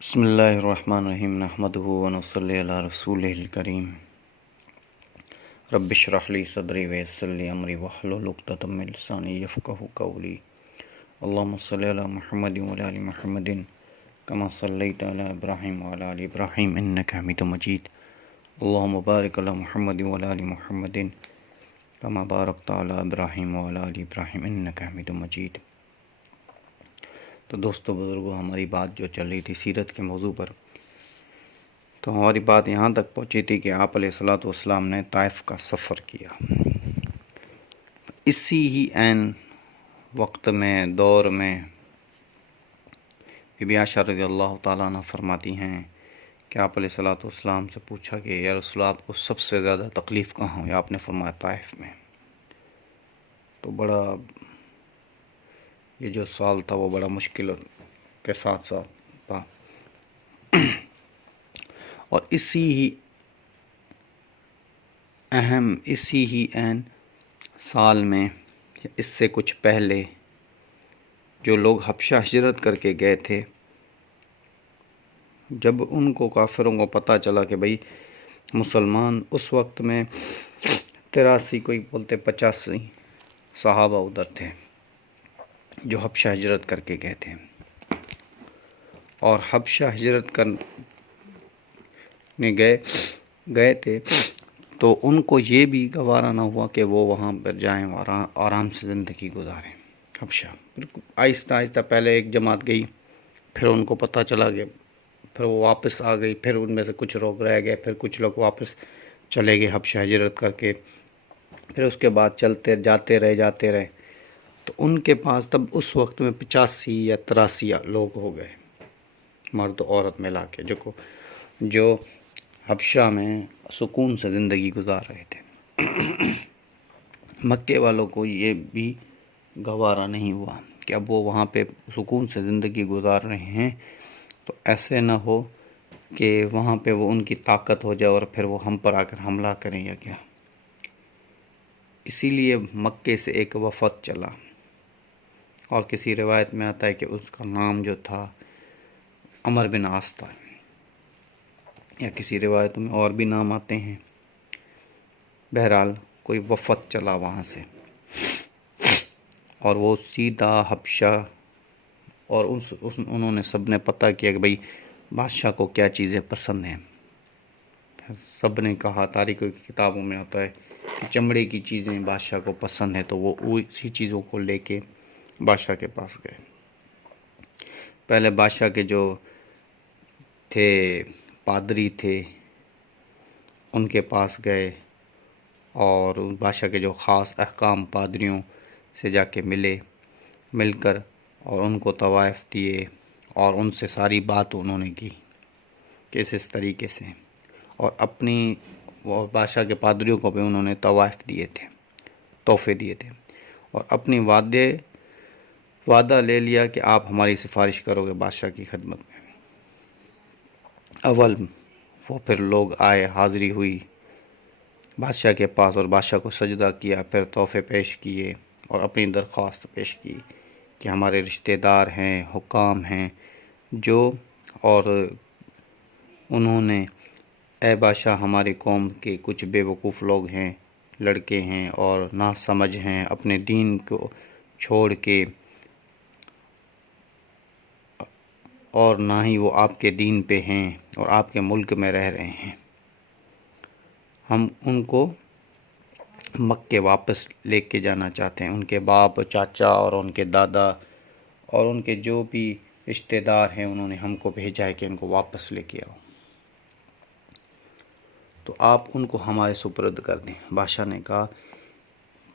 بسم اللہ الرحمن الرحیم نحمدہ ونصلی علی رسولہ الکریم رب اشرح لی صدری ویسر لی امری واحلل عقدۃ من لسانی یفقہوا قولی اللہم صلی علی محمد وعلی آل محمد کما صلیت علی ابراہیم وعلی آل ابراہیم انک حمید مجید اللہم بارک علی محمد وعلی آل محمد کما بارکت علی ابراہیم وعلی آل ابراہیم انک حمید مجید۔ تو دوستو بزرگوں، ہماری بات جو چل رہی تھی سیرت کے موضوع پر، تو ہماری بات یہاں تک پہنچی تھی کہ آپ علیہ الصلوۃ والسلام نے طائف کا سفر کیا۔ اسی ہی عین وقت میں دور میں بی بی عائشہ رضی اللہ تعالیٰ عنہ فرماتی ہیں کہ آپ علیہ الصلوۃ والسلام سے پوچھا کہ یا رسول اللہ، آپ کو سب سے زیادہ تکلیف کہاں ہوئی؟ آپ نے فرمایا طائف میں۔ تو بڑا یہ جو سوال تھا وہ بڑا مشکل کے ساتھ ساتھ تھا، اور اسی ہی عین سال میں اس سے کچھ پہلے جو لوگ حبشہ ہجرت کر کے گئے تھے، جب ان کو کافروں کو پتہ چلا کہ بھئی مسلمان اس وقت میں 83 کوئی بولتے 85 صحابہ ادھر تھے جو حبشہ ہجرت کر کے گئے تھے، اور حبشہ ہجرت کرنے گئے تھے تو ان کو یہ بھی گوارا نہ ہوا کہ وہ وہاں پر جائیں اور آرام سے زندگی گزاریں۔ حبشہ آہستہ آہستہ پہلے ایک جماعت گئی، پھر ان کو پتہ چلا کہ پھر وہ واپس آ گئی، پھر ان میں سے کچھ لوگ رہ گئے، پھر کچھ لوگ واپس چلے گئے حبشہ ہجرت کر کے، پھر اس کے بعد جاتے رہے تو ان کے پاس تب اس وقت میں 85 یا 83 لوگ ہو گئے، مرد و عورت ملا کے، جو حبشہ میں سکون سے زندگی گزار رہے تھے۔ مکے والوں کو یہ بھی گوارا نہیں ہوا کہ اب وہ وہاں پہ سکون سے زندگی گزار رہے ہیں تو ایسے نہ ہو کہ وہاں پہ وہ ان کی طاقت ہو جائے اور پھر وہ ہم پر آ کر حملہ کریں یا کیا۔ اسی لیے مکے سے ایک وفد چلا، اور کسی روایت میں آتا ہے کہ اس کا نام جو تھا عمر بن عاص تھا، یا کسی روایتوں میں اور بھی نام آتے ہیں۔ بہرحال کوئی وفد چلا وہاں سے، اور وہ سیدھا حبشہ، اور انہوں نے سب نے پتہ کیا کہ بھئی بادشاہ کو کیا چیزیں پسند ہیں۔ سب نے کہا، تاریخ کی کتابوں میں آتا ہے کہ چمڑے کی چیزیں بادشاہ کو پسند ہیں، تو وہ اسی چیزوں کو لے کے بادشاہ کے پاس گئے۔ پہلے بادشاہ کے جو تھے پادری تھے ان کے پاس گئے، اور بادشاہ کے جو خاص احکام پادریوں سے جا کے مل کر اور ان کو طوائف دیے، اور ان سے ساری بات انہوں نے کی کہ اس طریقے سے، اور اپنی بادشاہ کے پادریوں کو بھی انہوں نے طوائف دیے تھے، تحفے دیے تھے، اور اپنی وعدہ لے لیا کہ آپ ہماری سفارش کرو گے بادشاہ کی خدمت میں۔ اول وہ پھر لوگ آئے، حاضری ہوئی بادشاہ کے پاس، اور بادشاہ کو سجدہ کیا، پھر تحفے پیش کیے اور اپنی درخواست پیش کی کہ ہمارے رشتہ دار ہیں، حکام ہیں اور انہوں نے، اے بادشاہ، ہماری قوم کے کچھ بے وقوف لوگ ہیں، لڑکے ہیں اور ناسمجھ ہیں، اپنے دین کو چھوڑ کے، اور نہ ہی وہ آپ کے دین پہ ہیں اور آپ کے ملک میں رہ رہے ہیں۔ ہم ان کو مکے واپس لے کے جانا چاہتے ہیں۔ ان کے باپ، چاچا اور ان کے دادا اور ان کے جو بھی رشتہ دار ہیں، انہوں نے ہم کو بھیجا ہے کہ ان کو واپس لے کے آؤ، تو آپ ان کو ہمارے سپرد کر دیں۔ بادشاہ نے کہا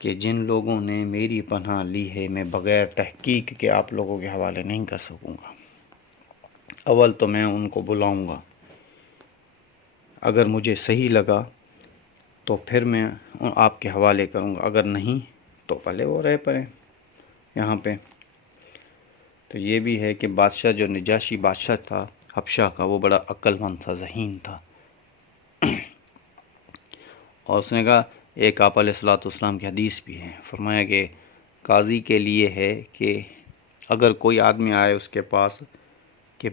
کہ جن لوگوں نے میری پناہ لی ہے، میں بغیر تحقیق کے آپ لوگوں کے حوالے نہیں کر سکوں گا۔ اول تو میں ان کو بلاؤں گا، اگر مجھے صحیح لگا تو پھر میں آپ کے حوالے کروں گا، اگر نہیں تو پہلے وہ رہ پڑیں یہاں پہ۔ تو یہ بھی ہے کہ بادشاہ جو نجاشی بادشاہ تھا حبشہ کا، وہ بڑا عقل مند تھا، ذہین تھا، اور اس نے کہا، ایک آپ علیہ الصلوۃ والسلام کی حدیث بھی ہے، فرمایا کہ قاضی کے لیے ہے کہ اگر کوئی آدمی آئے اس کے پاس کہ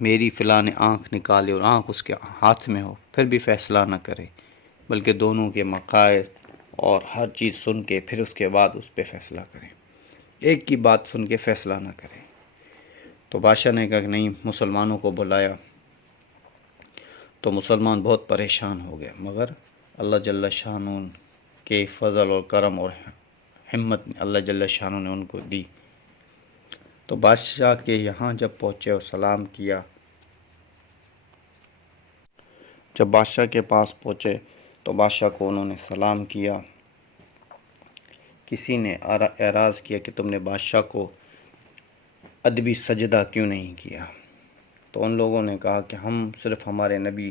میری فلاں نے آنکھ نکالے اور آنکھ اس کے ہاتھ میں ہو پھر بھی فیصلہ نہ کرے، بلکہ دونوں کے مقاصد اور ہر چیز سن کے پھر اس کے بعد اس پہ فیصلہ کرے، ایک کی بات سن کے فیصلہ نہ کرے۔ تو بادشاہ نے کہا کہ نہیں، مسلمانوں کو بلایا تو مسلمان بہت پریشان ہو گئے، مگر اللہ جل شانہ کے فضل اور کرم اور ہمت اللہ جل شانہ نے ان کو دی۔ تو بادشاہ کے یہاں جب پہنچے اور سلام کیا، جب بادشاہ کے پاس پہنچے تو بادشاہ کو انہوں نے سلام کیا۔ کسی نے اعراض کیا کہ تم نے بادشاہ کو ادبی سجدہ کیوں نہیں کیا؟ تو ان لوگوں نے کہا کہ ہم صرف ہمارے نبی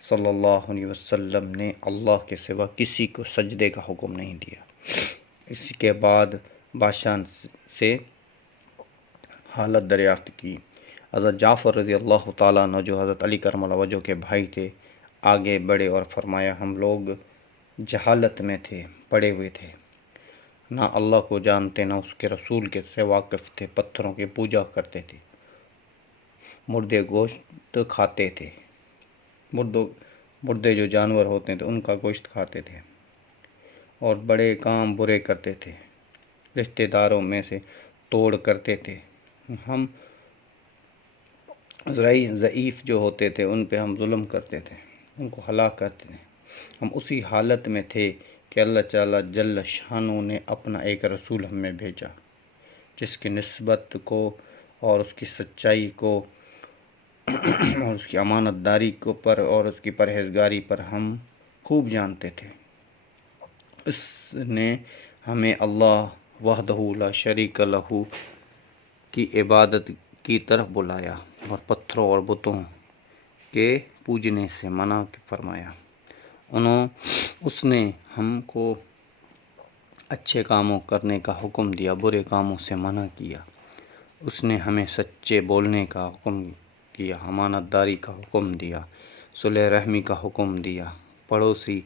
صلی اللہ علیہ وسلم نے اللہ کے سوا کسی کو سجدے کا حکم نہیں دیا۔ اس کے بعد بادشاہ سے حالت دریافت کی۔ حضرت جعفر رضی اللہ تعالیٰ عنہ جو حضرت علی کرم اللہ وجہہ کے بھائی تھے، آگے بڑھے اور فرمایا ہم لوگ جہالت میں تھے، پڑے ہوئے تھے، نہ اللہ کو جانتے نہ اس کے رسول کے سے واقف تھے، پتھروں کی پوجا کرتے تھے، مردے گوشت کھاتے تھے، مردے جو جانور ہوتے تھے ان کا گوشت کھاتے تھے، اور بڑے کام برے کرتے تھے، رشتہ داروں میں سے توڑ کرتے تھے، ہم ضعیف جو ہوتے تھے ان پہ ہم ظلم کرتے تھے، ان کو ہلاک کرتے تھے۔ ہم اسی حالت میں تھے کہ اللہ تعالیٰ جل شانہ نے اپنا ایک رسول ہم میں بھیجا، جس کی نسبت کو اور اس کی سچائی کو اور اس کی امانت داری کو پر اور اس کی پرہیزگاری پر ہم خوب جانتے تھے۔ اس نے ہمیں اللہ وحدہ لا شریک لہ کی عبادت کی طرف بلایا اور پتھروں اور بتوں کے پوجنے سے منع فرمایا۔ اس نے ہم کو اچھے کاموں کرنے کا حکم دیا، برے کاموں سے منع کیا۔ اس نے ہمیں سچے بولنے کا حکم کیا، امانت داری کا حکم دیا، صلح رحمی کا حکم دیا، پڑوسی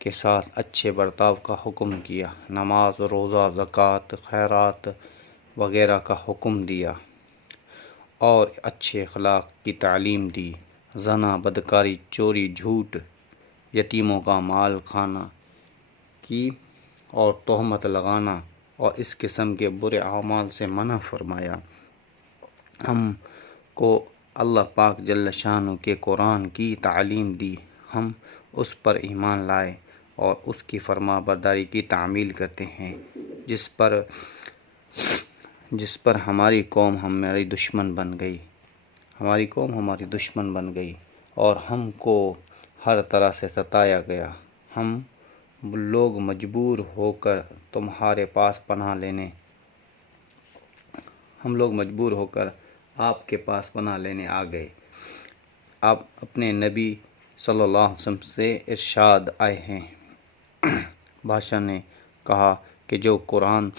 کے ساتھ اچھے برتاؤ کا حکم کیا، نماز، روزہ، زکوٰۃ، خیرات وغیرہ کا حکم دیا، اور اچھے اخلاق کی تعلیم دی۔ زنا، بدکاری، چوری، جھوٹ، یتیموں کا مال کھانا کی اور تہمت لگانا اور اس قسم کے برے اعمال سے منع فرمایا۔ ہم کو اللہ پاک جل شانہ کے قرآن کی تعلیم دی، ہم اس پر ایمان لائے اور اس کی فرما برداری کی تعمیل کرتے ہیں، جس پر ہماری قوم ہماری دشمن بن گئی اور ہم کو ہر طرح سے ستایا گیا۔ ہم لوگ مجبور ہو کر آپ کے پاس پناہ لینے آ گئے۔ آپ اپنے نبی صلی اللہ علیہ وسلم سے ارشاد آئے ہیں۔ بادشاہ نے کہا کہ جو قرآن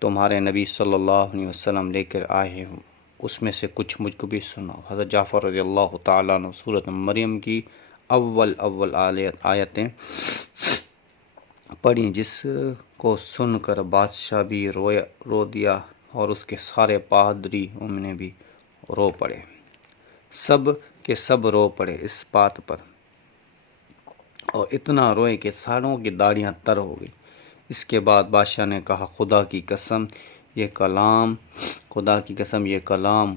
تمہارے نبی صلی اللہ علیہ وسلم لے کر آئے ہیں اس میں سے کچھ مجھ کو بھی سناؤ۔ حضرت جعفر رضی اللہ تعالیٰ عنہ سورۃ مریم کی اول آیتیں پڑھی، جس کو سن کر بادشاہ بھی رو دیا اور اس کے سارے پادری نے بھی رو پڑے، سب کے سب رو پڑے اس بات پر، اور اتنا روئے کہ ساروں کی داڑیاں تر ہو گئی۔ اس کے بعد بادشاہ نے کہا خدا کی قسم یہ کلام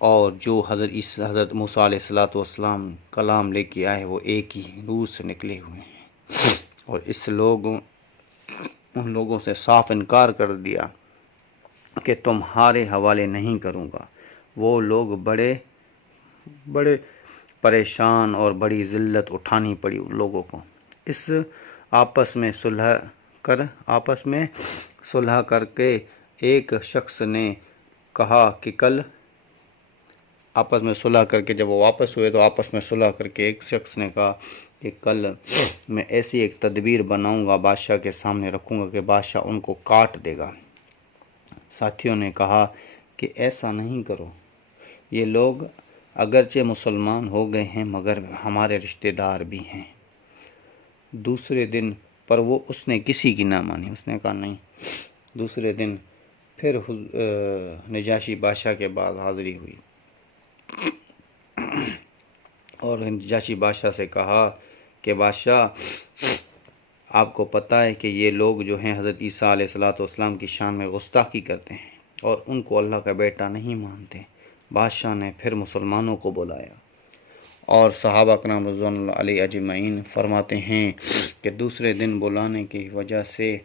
اور جو حضرت موسیٰ علیہ السلام کلام لے کے آئے وہ ایک ہی روح سے نکلے ہوئے ہیں، اور ان لوگوں سے صاف انکار کر دیا کہ تمہارے حوالے نہیں کروں گا۔ وہ لوگ بڑے پریشان اور بڑی ذلت اٹھانی پڑی ان لوگوں کو۔ آپس میں صلح کر کے ایک شخص نے کہا کہ آپس میں صلح کر کے جب وہ واپس ہوئے تو آپس میں صلح کر کے ایک شخص نے کہا کہ کل میں ایسی ایک تدبیر بناؤں گا، بادشاہ کے سامنے رکھوں گا کہ بادشاہ ان کو کاٹ دے گا۔ ساتھیوں نے کہا کہ ایسا نہیں کرو، یہ لوگ اگرچہ مسلمان ہو گئے ہیں مگر ہمارے رشتہ دار بھی ہیں۔ دوسرے دن پر اس نے کسی کی نہ مانی، اس نے کہا نہیں۔ دوسرے دن پھر نجاشی بادشاہ کے بعد حاضری ہوئی اور نجاشی بادشاہ سے کہا کہ بادشاہ آپ کو پتہ ہے کہ یہ لوگ جو ہیں حضرت عیسیٰ علیہ السلام کی شان میں گستاخی کرتے ہیں اور ان کو اللہ کا بیٹا نہیں مانتے۔ بادشاہ نے پھر مسلمانوں کو بلایا اور صحابہ کرام رضوان اللہ علیہ اجمعین فرماتے ہیں کہ دوسرے دن بلانے کی وجہ سے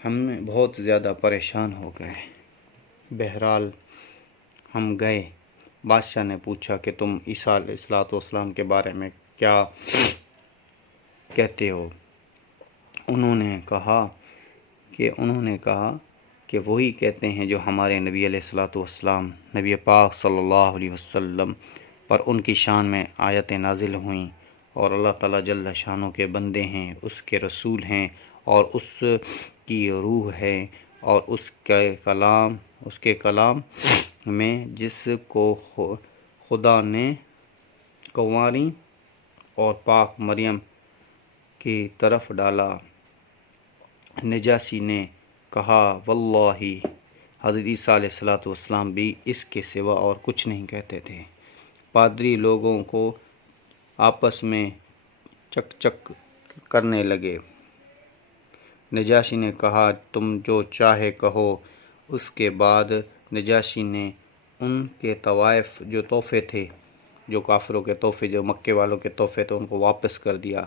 ہم بہت زیادہ پریشان ہو گئے۔ بہرحال ہم گئے۔ بادشاہ نے پوچھا کہ تم عیسیٰ علیہ السلام کے بارے میں کیا کہتے ہو؟ انہوں نے کہا کہ وہی کہتے ہیں جو ہمارے نبی علیہ السلام نبی پاک صلی اللہ علیہ وسلم پر ان کی شان میں آیتیں نازل ہوئیں، اور اللہ تعالیٰ جل شانوں کے بندے ہیں، اس کے رسول ہیں، اور اس کی روح ہے، اور اس کے کلام میں جس کو خدا نے کنواری اور پاک مریم کی طرف ڈالا۔ نجاشی نے کہا واللہ حضرت عیسیٰ علیہ السلام بھی اس کے سوا اور کچھ نہیں کہتے تھے۔ پادری لوگوں کو آپس میں چک چک کرنے لگے۔ نجاشی نے کہا تم جو چاہے کہو۔ اس کے بعد نجاشی نے ان کے طوائف جو تحفے تھے، جو کافروں کے تحفے، جو مکے والوں کے تحفے تھے، ان کو واپس کر دیا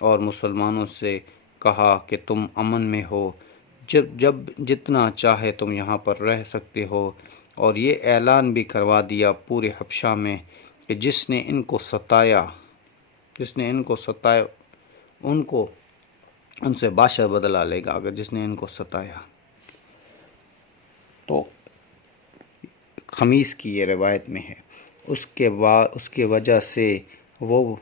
اور مسلمانوں سے کہا کہ تم امن میں ہو، جب جتنا چاہے تم یہاں پر رہ سکتے ہو، اور یہ اعلان بھی کروا دیا پورے حبشہ میں کہ جس نے ان کو ستایا ان سے بادشاہ بدلہ لے گا، اگر جس نے ان کو ستایا۔ تو خمیس کی یہ روایت میں ہے۔ اس کے وجہ سے وہ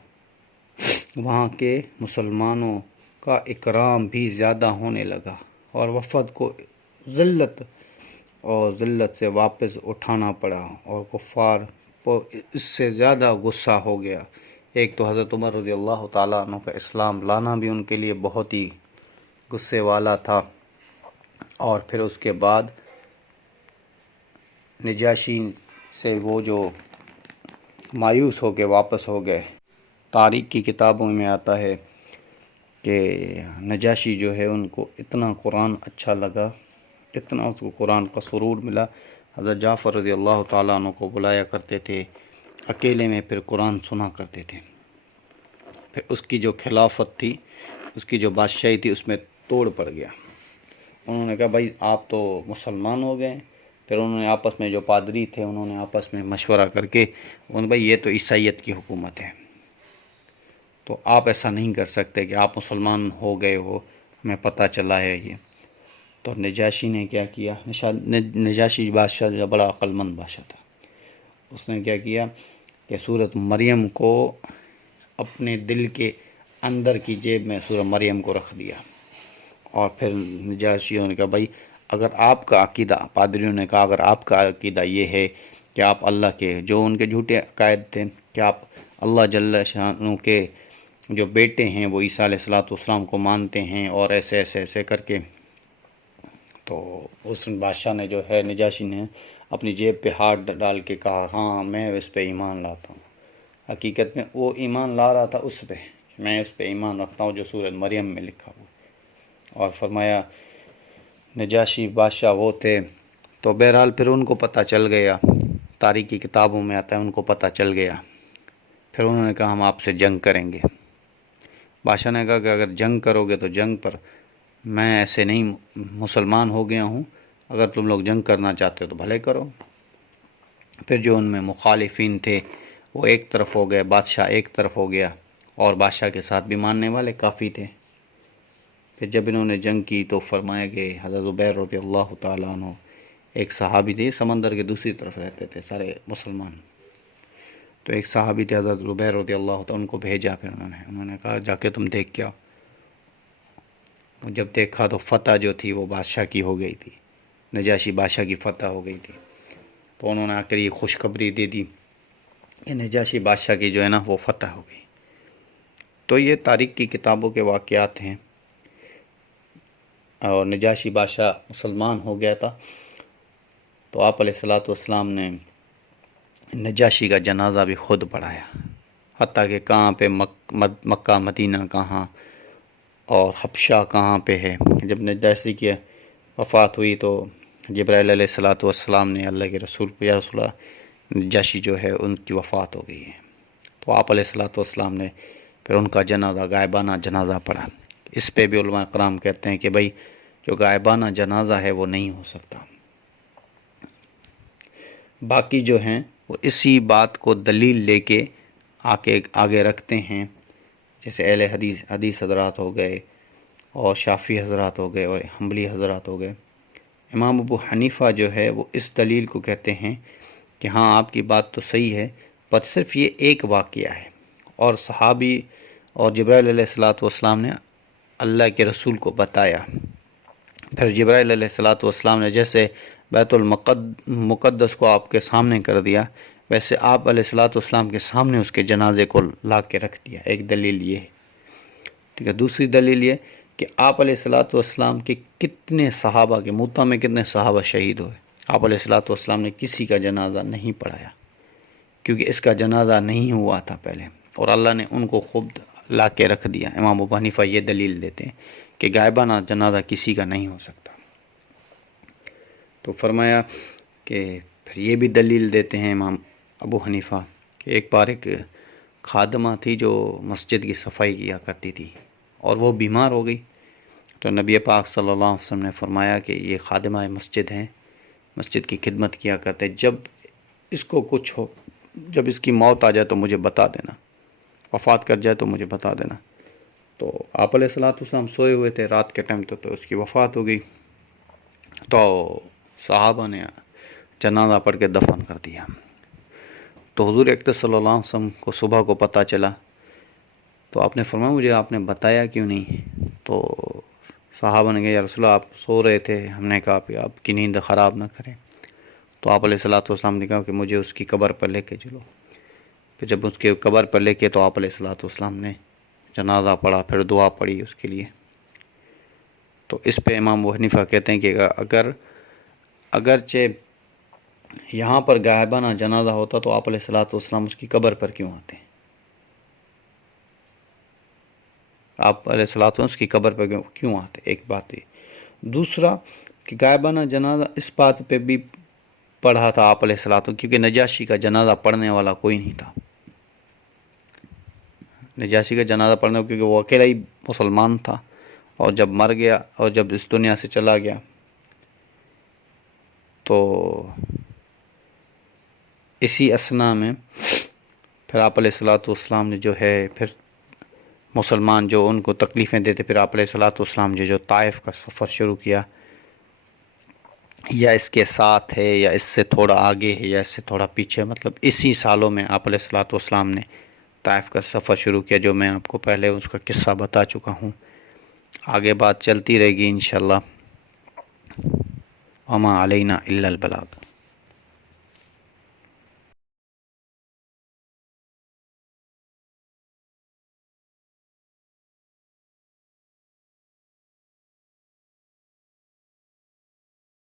وہاں کے مسلمانوں کا اکرام بھی زیادہ ہونے لگا، اور وفد کو ذلت سے واپس اٹھانا پڑا، اور کفار کو اس سے زیادہ غصہ ہو گیا۔ ایک تو حضرت عمر رضی اللہ تعالیٰ عنہ کا اسلام لانا بھی ان کے لیے بہت ہی غصے والا تھا، اور پھر اس کے بعد نجاشی سے وہ جو مایوس ہو کے واپس ہو گئے۔ تاریخ کی کتابوں میں آتا ہے کہ نجاشی جو ہے ان کو اتنا قرآن اچھا لگا، اتنا اس کو قرآن کا سرور ملا، حضرت جعفر رضی اللہ تعالیٰ عنہ کو بلایا کرتے تھے، اکیلے میں پھر قرآن سنا کرتے تھے۔ پھر اس کی جو خلافت تھی، اس کی جو بادشاہی تھی، اس میں توڑ پڑ گیا۔ انہوں نے کہا بھائی آپ تو مسلمان ہو گئے۔ پھر انہوں نے آپس میں جو پادری تھے، انہوں نے آپس میں مشورہ کر کے بھائی یہ تو عیسائیت کی حکومت ہے، تو آپ ایسا نہیں کر سکتے کہ آپ مسلمان ہو گئے ہو، ہمیں پتہ چلا ہے یہ۔ تو نجاشی نے کیا کیا؟ نجاشی بادشاہ جو بڑا عقل مند بادشاہ تھا، اس نے کیا کیا کہ سورۃ مریم کو اپنے دل کے اندر کی جیب میں سورۃ مریم کو رکھ دیا، اور پھر نجاشیوں نے کہا بھائی اگر آپ کا عقیدہ، پادریوں نے کہا اگر آپ کا عقیدہ یہ ہے کہ آپ اللہ کے، جو ان کے جھوٹے عقائد تھے کہ آپ اللہ جل شانہ کے جو بیٹے ہیں وہ عیسیٰ علیہ السلام کو مانتے ہیں، اور ایسے کر کے، تو اس بادشاہ نے جو ہے نجاشی نے اپنی جیب پہ ہاتھ ڈال کے کہا ہاں میں اس پہ ایمان لاتا ہوں۔ حقیقت میں وہ ایمان لا رہا تھا اس پہ، میں اس پہ ایمان رکھتا ہوں جو سورۃ مریم میں لکھا ہوا۔ اور فرمایا نجاشی بادشاہ وہ تھے، تو بہرحال پھر ان کو پتہ چل گیا، تاریخ کی کتابوں میں آتا ہے ان کو پتہ چل گیا۔ پھر انہوں نے کہا ہم آپ سے جنگ کریں گے۔ بادشاہ نے کہا کہ اگر جنگ کرو گے تو جنگ پر میں ایسے نہیں، مسلمان ہو گیا ہوں، اگر تم لوگ جنگ کرنا چاہتے ہو تو بھلے کرو۔ پھر جو ان میں مخالفین تھے وہ ایک طرف ہو گئے، بادشاہ ایک طرف ہو گیا، اور بادشاہ کے ساتھ بھی ماننے والے کافی تھے۔ پھر جب انہوں نے جنگ کی تو فرمایا کہ حضرت زبیر رضی اللہ تعالیٰ عنہ ایک صحابی تھے، سمندر کے دوسری طرف رہتے تھے سارے مسلمان، تو ایک صحابی تھے حضرت زبیر رضی اللہ تعالیٰ ان کو بھیجا۔ پھر انہوں نے کہا جا کے تم دیکھ کے آؤ۔ جب دیکھا تو فتح جو تھی وہ بادشاہ کی ہو گئی تھی، نجاشی بادشاہ کی فتح ہو گئی تھی۔ تو انہوں نے آ کر یہ خوشخبری دے دی کہ نجاشی بادشاہ کی جو ہے نا وہ فتح ہو گئی۔ تو یہ تاریخ کی کتابوں کے واقعات ہیں، اور نجاشی بادشاہ مسلمان ہو گیا تھا، تو آپ علیہ الصلوۃ والسلام نے نجاشی کا جنازہ بھی خود پڑھایا، حتیٰ کہ کہاں پہ مکہ مدینہ کہاں اور حبشہ کہاں پہ ہے۔ جب نجاشی کی وفات ہوئی تو جبرائیل علیہ والسلام نے اللہ کے رسول کو، یا رسول اللہ نجاشی جو ہے ان کی وفات ہو گئی ہے، تو آپ علیہ والسلام نے پھر ان کا جنازہ، غائبانہ جنازہ پڑھا۔ اس پہ بھی علماء کرام کہتے ہیں کہ بھائی جو غائبانہ جنازہ ہے وہ نہیں ہو سکتا۔ باقی جو ہیں وہ اسی بات کو دلیل لے کے آگے رکھتے ہیں، جیسے اہل حدیث حضرات ہو گئے اور شافعی حضرات ہو گئے اور حنبلی حضرات ہو گئے۔ امام ابو حنیفہ جو ہے وہ اس دلیل کو کہتے ہیں کہ ہاں آپ کی بات تو صحیح ہے، پر صرف یہ ایک واقعہ ہے، اور صحابی اور جبرائیل علیہ والسلام نے اللہ کے رسول کو بتایا۔ پھر جبرائیل علیہ والسلام نے جیسے بیت المقدس کو آپ کے سامنے کر دیا، ویسے آپ علیہ والسلام کے سامنے اس کے جنازے کو لا کے رکھ دیا۔ ایک دلیل یہ ہے، ٹھیک ہے۔ دوسری دلیل یہ کہ آپ علیہ والسلام کے کتنے صحابہ کے موتہ میں کتنے صحابہ شہید ہوئے، آپ علیہ والسلام نے کسی کا جنازہ نہیں پڑھایا، کیونکہ اس کا جنازہ نہیں ہوا تھا پہلے، اور اللہ نے ان کو خود لا کے رکھ دیا۔ امام ابو حنیفہ یہ دلیل دیتے ہیں کہ غائبانہ جنازہ کسی کا نہیں ہو سکتا۔ تو فرمایا کہ پھر یہ بھی دلیل دیتے ہیں امام ابو حنیفہ کہ ایک بار ایک خادمہ تھی جو مسجد کی صفائی کیا کرتی تھی، اور وہ بیمار ہو گئی، تو نبی پاک صلی اللہ علیہ وسلم نے فرمایا کہ یہ خادمہ مسجد ہیں، مسجد کی خدمت کیا کرتے، جب اس کو کچھ ہو، جب اس کی موت آ جائے تو مجھے بتا دینا، وفات کر جائے تو مجھے بتا دینا۔ تو آپ علیہ والسلام سوئے ہوئے تھے رات کے ٹائم، تو اس کی وفات ہو گئی، تو صحابہ نے جنازہ پڑھ کے دفن کر دیا۔ تو حضور اکرم صلی اللہ علیہ وسلم کو صبح کو پتہ چلا، تو آپ نے فرمایا مجھے آپ نے بتایا کیوں نہیں؟ تو صحابہ نے کہا یا رسول اللہ آپ سو رہے تھے، ہم نے کہا کہ آپ کی نیند خراب نہ کریں۔ تو آپ علیہ والسلام نے کہا کہ مجھے اس کی قبر پر لے کے چلو۔ پھر جب اس کے قبر پر لے کے، تو آپ علیہ والسلام نے جنازہ پڑھا، پھر دعا پڑھی اس کے لیے۔ تو اس پہ امام ابو حنیفہ کہتے ہیں کہ اگرچہ یہاں پر غائبانہ جنازہ ہوتا تو آپ علیہ والسلام اس کی قبر پر کیوں آتے ہیں؟ آپ علیہ والسلام اس کی قبر پر کیوں آتے؟ ایک بات یہ۔ دوسرا کہ غائبانہ جنازہ اس بات پہ بھی پڑھا تھا آپ علیہ السلام، کیونکہ نجاشی کا جنازہ پڑھنے والا کوئی نہیں تھا۔ نجاشی کا جنازہ پڑھنے، کیونکہ وہ اکیلا ہی مسلمان تھا، اور جب مر گیا اور جب اس دنیا سے چلا گیا، تو اسی اسنا میں پھر آپ علیہ والسلام نے جو ہے پھر مسلمان جو ان کو تکلیفیں دیتے، پھر آپ علیہ والسلام جو طائف کا سفر شروع کیا، یا اس کے ساتھ ہے یا اس سے تھوڑا آگے ہے یا اس سے تھوڑا پیچھے، مطلب اسی سالوں میں آپ علیہ والسلام نے طائف کا سفر شروع کیا، جو میں آپ کو پہلے اس کا قصہ بتا چکا ہوں۔ آگے بات چلتی رہے گی انشاءاللہ۔ وما علینا الا البلاغ۔